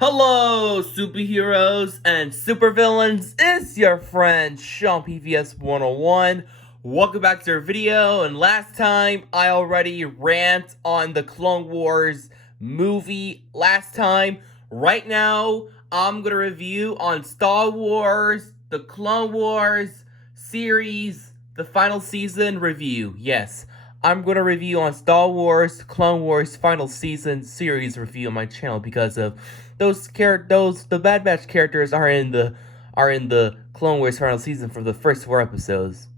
Hello, superheroes and supervillains. It's your friend Sean PVS 101. Welcome back to our video. And last time I already rant on the Clone Wars movie. Right now I'm gonna review on Star Wars, the Clone Wars series, the final season review. Yes. I'm gonna review on Star Wars, Clone Wars final season series review on my channel because of the Bad Batch characters are in the Clone Wars final season for the first 4 episodes.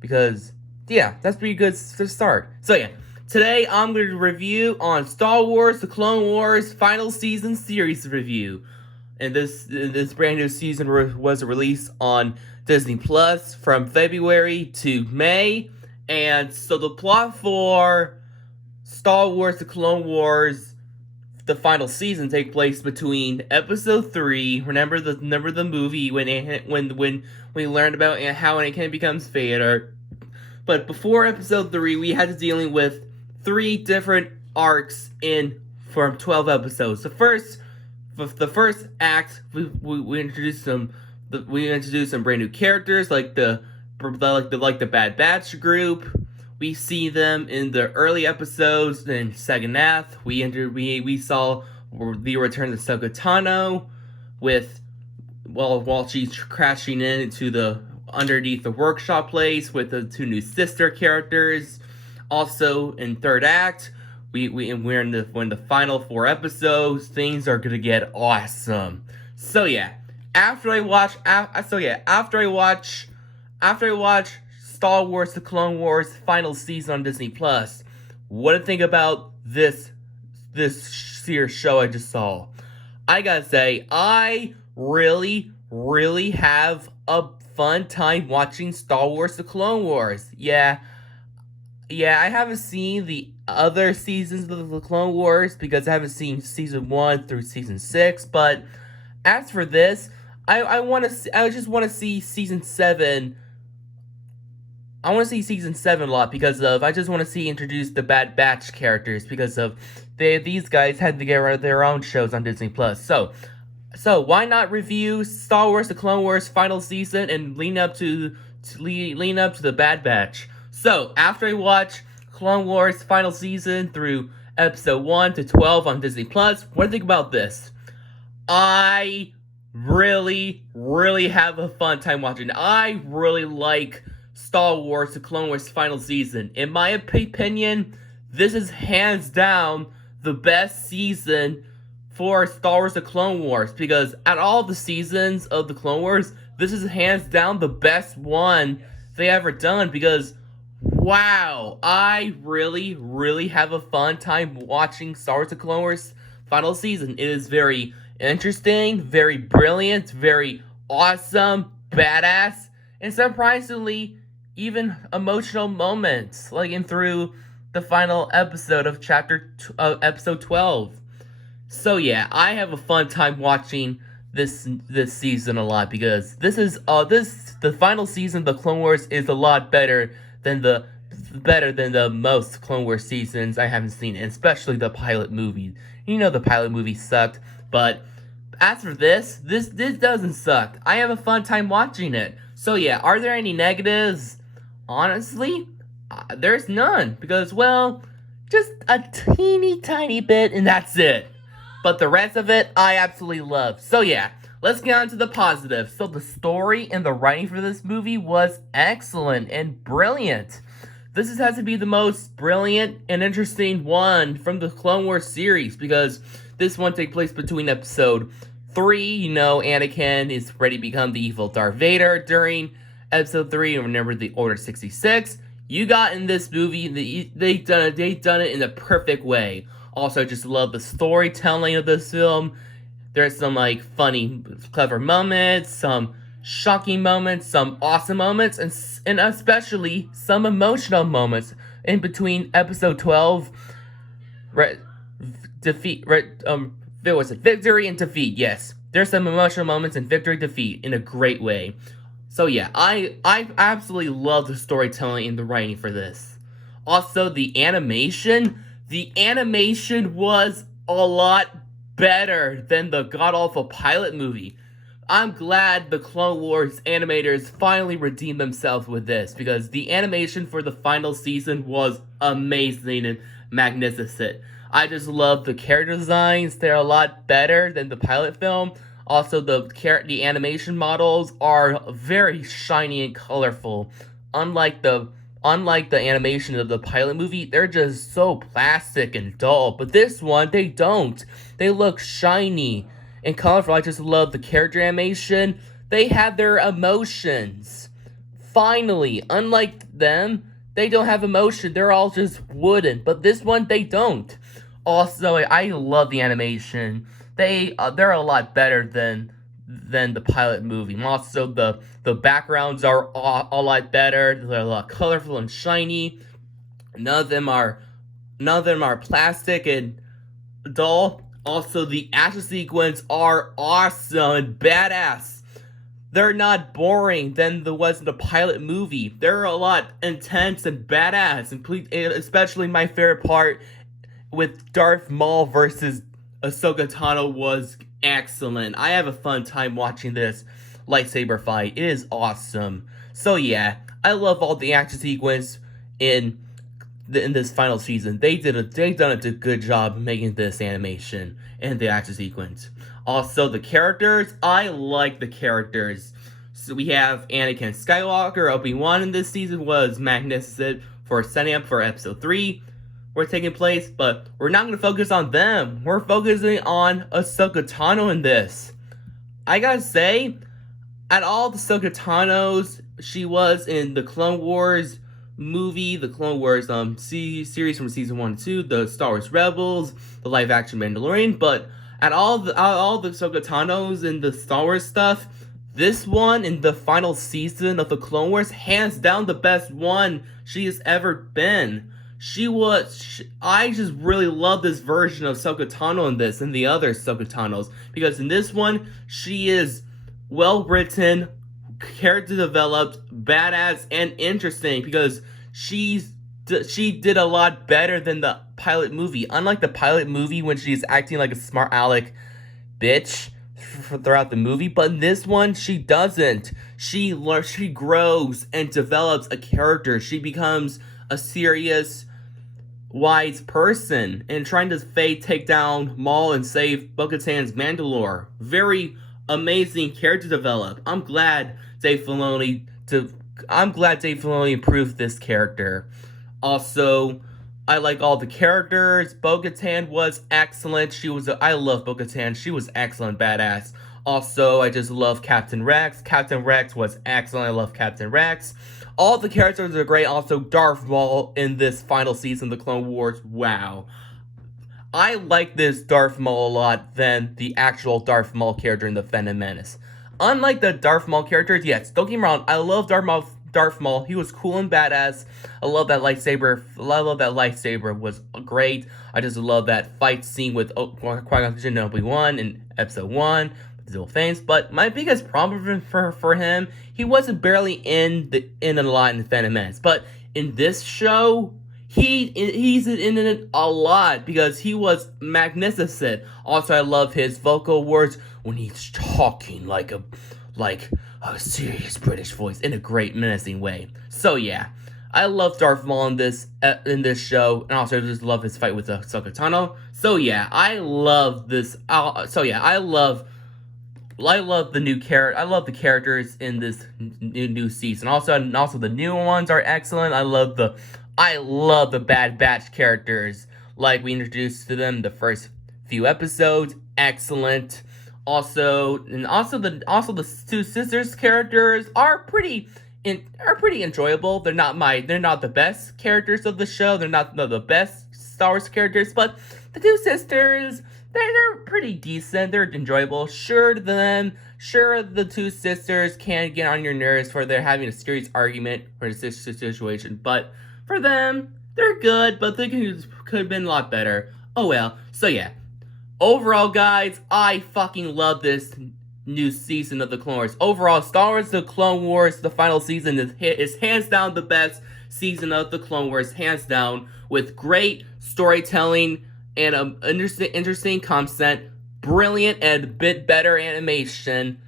Because yeah, that's pretty good to start. So yeah, today I'm gonna review on Star Wars, the Clone Wars final season series review. And this brand new season was released on Disney Plus from February to May. And so the plot for Star Wars: The Clone Wars, the final season, take place between Episode 3. Remember the movie when we learned about how Anakin becomes Vader. But before Episode 3, we had to dealing with 3 different arcs from 12 episodes. The first act, we introduced some brand new characters like the Bad Batch group. We see them in the early episodes. In second act, we saw the return of Ahsoka Tano while she's crashing into the underneath the workshop place with the 2 new sister characters. Also in third act, we're in the final 4 episodes. Things are gonna get awesome. So yeah, after I watch Star Wars: The Clone Wars final season on Disney Plus, what do you think about this show I just saw? I gotta say, I really have a fun time watching Star Wars: The Clone Wars. Yeah, I haven't seen the other seasons of the Clone Wars because I haven't seen season 1 through season 6, but as for this, I just want to see season 7. I want to see season 7 a lot because I just want to see introduce the Bad Batch characters because these guys had to get rid of their own shows on Disney Plus. So why not review Star Wars: The Clone Wars final season and lean up to the Bad Batch? So after I watch Clone Wars final season through episode 1 to 12 on Disney Plus, what do you think about this? I really have a fun time watching. I really like Star Wars: The Clone Wars final season. In my opinion, this is hands down the best season for Star Wars: The Clone Wars, because at all the seasons of the Clone Wars, this is hands down the best one they ever done, because wow, I really have a fun time watching Star Wars: The Clone Wars final season. It is very interesting, very brilliant, very awesome, badass, and surprisingly even emotional moments, like through the final episode of episode 12. So yeah, I have a fun time watching this season a lot, because the final season of the Clone Wars is a lot better than the most Clone Wars seasons I haven't seen, and especially the pilot movie. You know, the pilot movie sucked, but as for this doesn't suck. I have a fun time watching it. So yeah, are there any negatives? Honestly, there's none, because, well, just a teeny tiny bit and that's it. But the rest of it, I absolutely love. So yeah, let's get on to the positives. So the story and the writing for this movie was excellent and brilliant. This has to be the most brilliant and interesting one from the Clone Wars series, because this one takes place between episode 3, Anakin is ready to become the evil Darth Vader during episode 3, and remember the Order 66. You got in this movie, they done it in a perfect way. Also, I just love the storytelling of this film. There's some funny, clever moments, some shocking moments, some awesome moments, and especially some emotional moments in between episode 12, victory and defeat. Yes, there's some emotional moments in victory, defeat in a great way. So yeah, I absolutely love the storytelling and the writing for this. Also, the animation was a lot better than the god-awful pilot movie. I'm glad the Clone Wars animators finally redeemed themselves with this, because the animation for the final season was amazing and magnificent. I just love the character designs. They're a lot better than the pilot film. Also, the animation models are very shiny and colorful. Unlike the animation of the pilot movie, they're just so plastic and dull. But this one, they don't. They look shiny and colorful. I just love the character animation. They have their emotions. Finally, unlike them, they don't have emotion. They're all just wooden. But this one, they don't. Also, I love the animation. They're a lot better than the pilot movie. Also, the backgrounds are a lot better. They're a lot colorful and shiny. None of them are plastic and dull. Also, the action sequence are awesome and badass. They're not boring than the was in the pilot movie. They're a lot intense and badass, and especially my favorite part with Darth Maul versus Ahsoka Tano was excellent. I have a fun time watching this lightsaber fight. It is awesome. So yeah, I love all the action sequence in this final season. They've done a good job making this animation and the action sequence. Also, the characters, I like the characters. So we have Anakin Skywalker. Obi-Wan in this season was magnificent for setting up for episode 3. We're taking place, but we're not going to focus on them. We're focusing on Ahsoka Tano in this. I gotta say, at all the Ahsoka Tanos she was in the Clone Wars movie, the Clone Wars series from season 1 and 2, the Star Wars Rebels, the live action Mandalorian, but at all the Ahsoka Tanos in the Star Wars stuff, this one in the final season of the Clone Wars, hands down the best one she has ever been. I just really love this version of Ahsoka Tano in this and the other Ahsoka Tanos, because in this one, she is well written, character developed, badass, and interesting, because she did a lot better than the pilot movie. Unlike the pilot movie when she's acting like a smart aleck bitch throughout the movie, but in this one, she doesn't. She grows and develops a character. She becomes a serious, wise person and trying to take down Maul and save Bo-Katan's Mandalore. Very amazing character develop. I'm glad Dave Filoni improved this character. Also, I like all the characters. Bo-Katan was excellent. I love Bo-Katan. She was excellent, badass. Also, I just love Captain Rex. Captain Rex was excellent. I love Captain Rex. All the characters are great. Also, Darth Maul in this final season of the Clone Wars. Wow. I like this Darth Maul a lot than the actual Darth Maul character in the Phantom Menace. Unlike the Darth Maul characters, yes, don't get me wrong, I love Darth Maul. He was cool and badass. I love that lightsaber. Was great. I just love that fight scene with Qui-Gon Jinn and Obi-Wan in episode 1. Dual Fames, but my biggest problem for him, he wasn't barely in a lot in the Phantom Menace, but in this show, he's in it a lot because he was magnificent. Also, I love his vocal words when he's talking like a serious British voice in a great menacing way. So yeah, I love Darth Maul in this show, and also I just love his fight with Ahsoka Tano. So yeah, I love this. I love the characters in this new season. Also the new ones are excellent. I love the Bad Batch characters, like we introduced to them the first few episodes. Excellent. Also the two sisters characters are pretty enjoyable. They're not the best characters of the show. They're not the best Star Wars characters, but the two sisters, they're pretty decent. They're enjoyable. Sure, the two sisters can get on your nerves for they're having a serious argument or a situation, but for them, they're good, but they could have been a lot better. Oh well. So yeah. Overall, guys, I fucking love this new season of the Clone Wars. Overall, Star Wars The Clone Wars, the final season, is hands down the best season of the Clone Wars, hands down, with great storytelling and interesting content, brilliant and a bit better animation,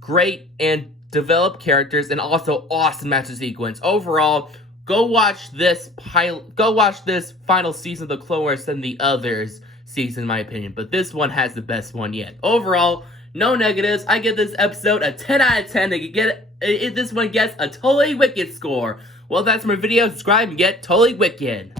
great and developed characters, and also awesome action sequence. Overall, go watch this final season of the Clone Wars than the others season, in my opinion. But this one has the best one yet. Overall, no negatives. I give this episode a 10 out of 10. This one gets a totally wicked score. Well, that's my video. Subscribe and get totally wicked.